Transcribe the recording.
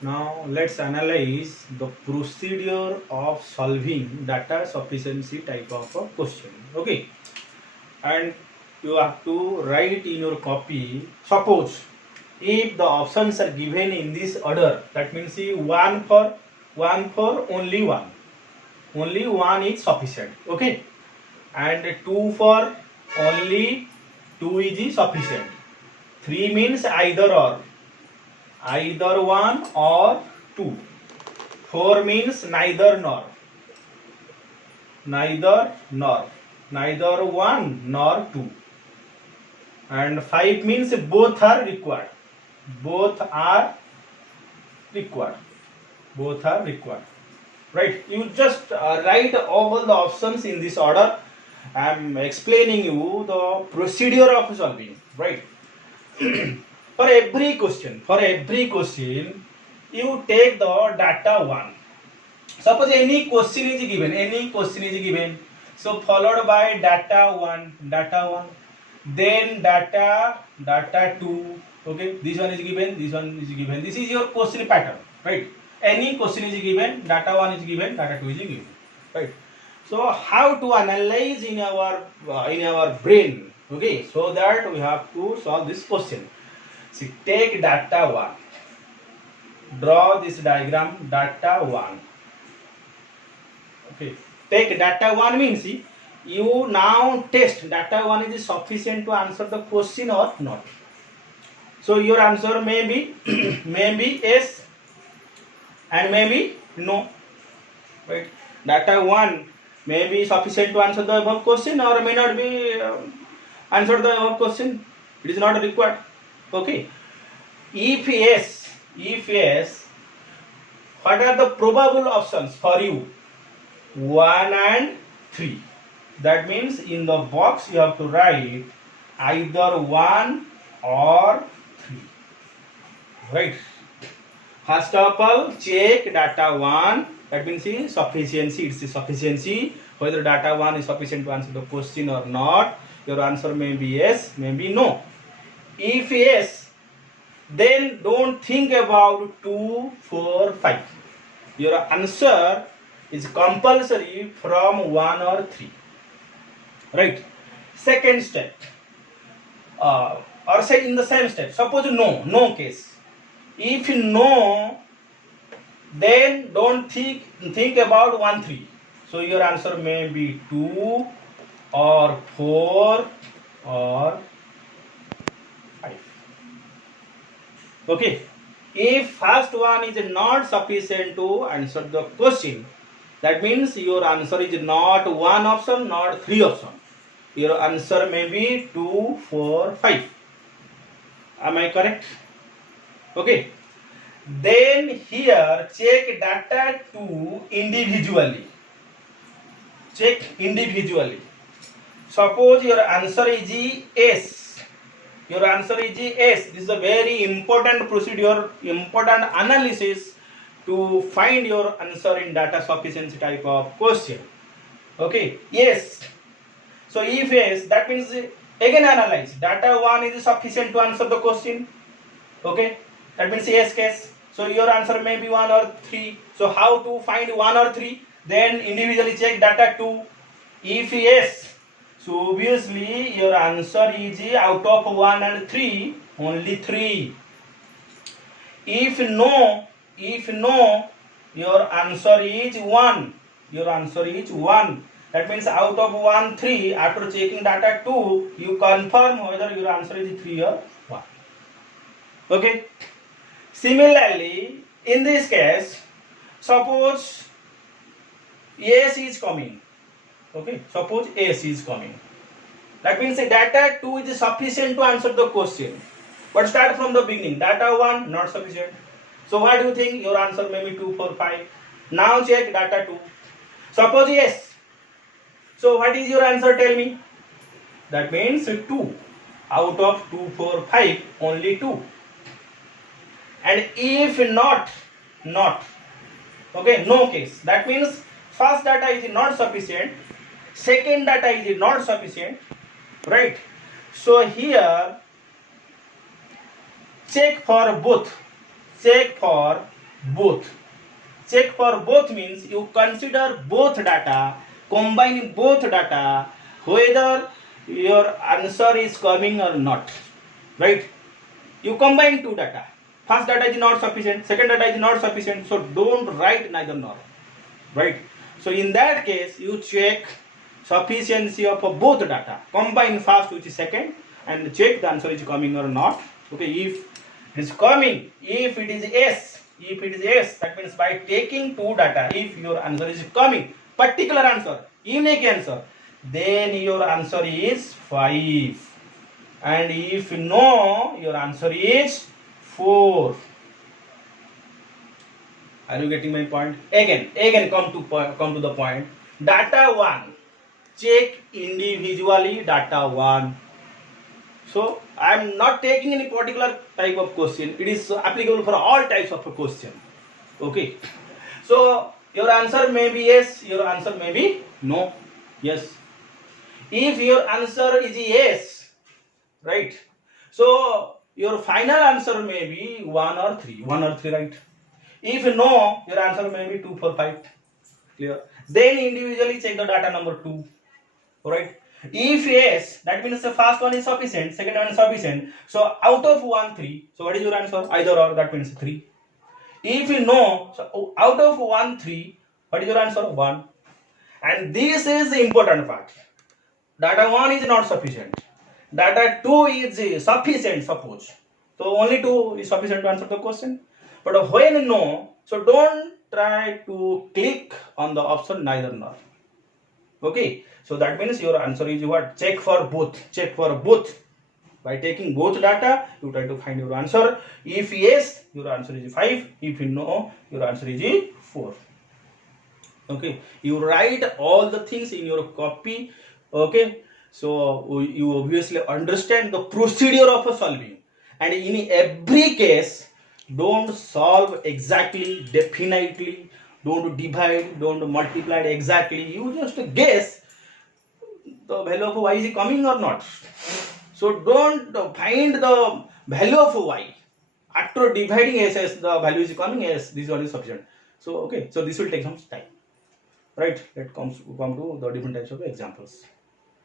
Now let's analyze the procedure of solving data sufficiency type of a question. Okay, and you have to write in your copy. Suppose if the options are given in this order, that means see one for only one is sufficient. Okay, and two for only two is sufficient. Three means either one or two. 4 means neither nor, neither one nor two. And 5 means both are required. Both are required. Both are required. Right? You just write all the options in this order. I am explaining you the procedure of solving. Right? For every question, you take the data 1. Suppose any question is given, so followed by data 1, then data 2. Okay, this one is given, this is your question pattern, right? Any question is given, data 1 is given, data 2 is given, right? So how to analyze in our brain, okay, so that we have to solve this question. See, take data 1, draw this diagram, data 1. Okay, take data 1 means see, you now test data 1 is sufficient to answer the question or not. So your answer may be maybe yes and maybe no, right? Data 1 may be sufficient to answer the above question or may not be answer the above question. It is not required. Okay, if yes, what are the probable options for you? 1 and 3. That means in the box you have to write either 1 or 3. Right? First of all, check data 1. That means sufficiency. It's the sufficiency. Whether data 1 is sufficient to answer the question or not. Your answer may be yes, maybe no. If yes, then don't think about 2, 4, 5. Your answer is compulsory from 1 or 3. Right? Second step, or say in the same step, suppose no case. If no, then don't think about 1, 3. So your answer may be 2 or 4 or 5. Okay, if first one is not sufficient to answer the question, that means your answer is not 1 option, not 3 option. Your answer may be 2, 4, 5. Am I correct? Okay. Then here check data 2 individually. Check individually. Suppose your answer is yes. Your answer is yes. This is a very important procedure, important analysis to find your answer in data sufficiency type of question. Okay. Yes. So if yes, that means again analyze. Data 1 is sufficient to answer the question. Okay. That means yes case. So your answer may be 1 or 3. So how to find 1 or 3? Then individually check data 2. If yes, so obviously your answer is out of 1 and 3, only 3. If no, your answer is 1. Your answer is 1. That means out of 1, 3, after checking data 2, you confirm whether your answer is 3 or 1. Okay. Similarly, in this case, suppose yes is coming. Okay, suppose yes is coming. That means the data 2 is sufficient to answer the question. But start from the beginning. Data 1 not sufficient. So what do you think? Your answer may be 2, 4, 5. Now check data 2. Suppose yes. So what is your answer? Tell me. That means 2. Out of 2, 4, 5, only 2. And if not, okay, no case. That means first data is not sufficient, second data is not sufficient, right? So here check for both. Check for both. Check for both means you consider both data, combine both data, whether your answer is coming or not. Right? You combine two data. First data is not sufficient, second data is not sufficient, so don't write neither nor. Right? So in that case, you check sufficiency of both data. Combine first which is second and check the answer is coming or not. Okay, if it is coming, if it is yes, that means by taking two data, if your answer is coming, particular answer, unique answer, then your answer is 5. And if no, your answer is 4. Are you getting my point? Again come to the point. Data 1. Check individually data 1. So I am not taking any particular type of question. It is applicable for all types of a question. Okay. So your answer may be yes, your answer may be no. Yes. If your answer is yes, right? So your final answer may be 1 or 3. 1 or 3, right? If no, your answer may be 2, 4, 5. Clear? Then individually check the data number 2. Alright? If yes, that means the first one is sufficient, second one is sufficient. So out of 1, 3. So what is your answer? Either or, that means 3. If you know, so out of 1, 3, what is your answer? 1. And this is the important part. Data 1 is not sufficient. Data 2 is sufficient, suppose. So only 2 is sufficient to answer the question. But when no, so don't try to click on the option neither nor. Okay, so that means your answer is what? Check for both. Check for both. By taking both data, you try to find your answer. If yes, your answer is 5. If no, your answer is 4. Okay, you write all the things in your copy. Okay, so you obviously understand the procedure of solving. And in every case, don't solve exactly, definitely. Don't divide, don't multiply exactly. You just guess the value of y is coming or not. So don't find the value of y. After dividing s, the value is coming as this one is sufficient. So okay, so this will take some time. Right? Let's come to the different types of examples.